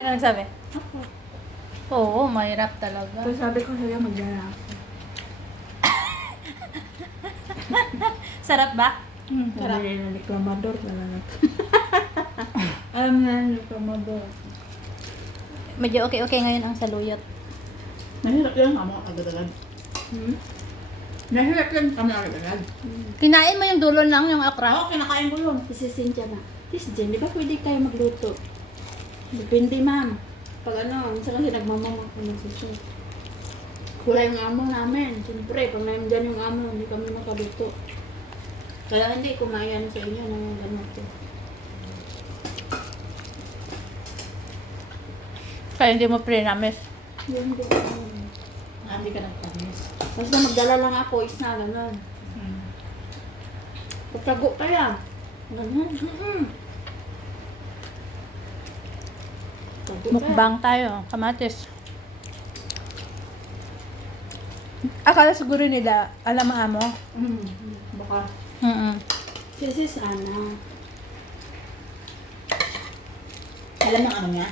Ano nagsabi? Ako. Oo, mahirap talaga. So sabi ko sa'yo, magdala ako. Sarap ba? Sarap. Sabi na reklamador talaga. Alam na, reklamador. Medyo okay ngayon ang saluyot. Nahirap yan kamo agad-agad. Nahirap yan kami agad-agad. Kinain mo yung dulo lang, yung okra? Oo, kinakain ko yun. Si Cynthia na, Sis Jen, di ba pwede tayo magluto? Depende, ma'am. Pag ano, minsan kasi nagmamamang ko ng suso. Wala yung amo namin. Siyempre, pag nandiyan yung amo, hindi kami makaluto. Kaya hindi kumayan sa inyo ng ganito. Kaya hindi mo pre-namis. Yun din. Hindi ka nagpanis. Basta magdala lang ako, isa, gano'n. Pagtago kaya. Gano'n. Tago kaya. Mukbang tayo, kamatis. Akala siguro nila, alam ang amo. Baka. Mm-mm. Sis Ana. Alam ng ano niya?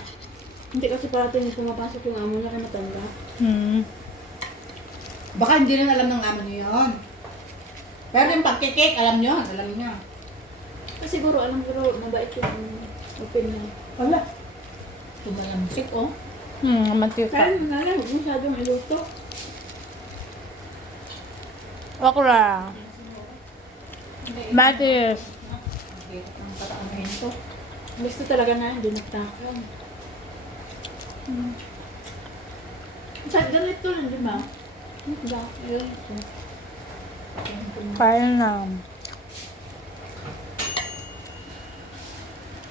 Hindi kasi parating pumapasok yung amo niya kay matanda. Hmm. Baka hindi rin alam ng amo niya yun. Pero yung pagkikik, alam niyo. Alam niya. Kasi siguro alam pero mabait yung opinion. Wala. Tumalamsik, oh. Mantika. Kaya nga lang, huwag masyadong iluto. Okra. Matis. Ang patamahin to. Gusto talaga na hindi nagtakaw. Sa ganito rin, di ba? Dahil. Kaya na.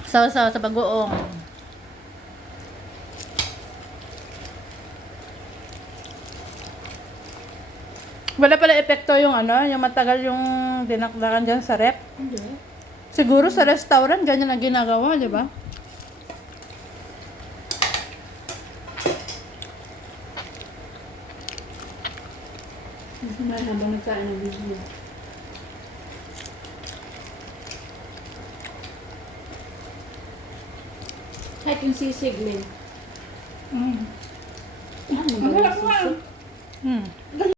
Saw-saw sa bagoong. Wala pala epekto yung ano, yung matagal yung dinakdakan dyan sa rep. Hindi. Siguro sa restaurant, ganyan ang ginagawa, di ba? May habang nagkain ng video. Kahit yung sisig, Lynn. Mm. Ano Ang ba hirap yung nga. sisig? Hmm.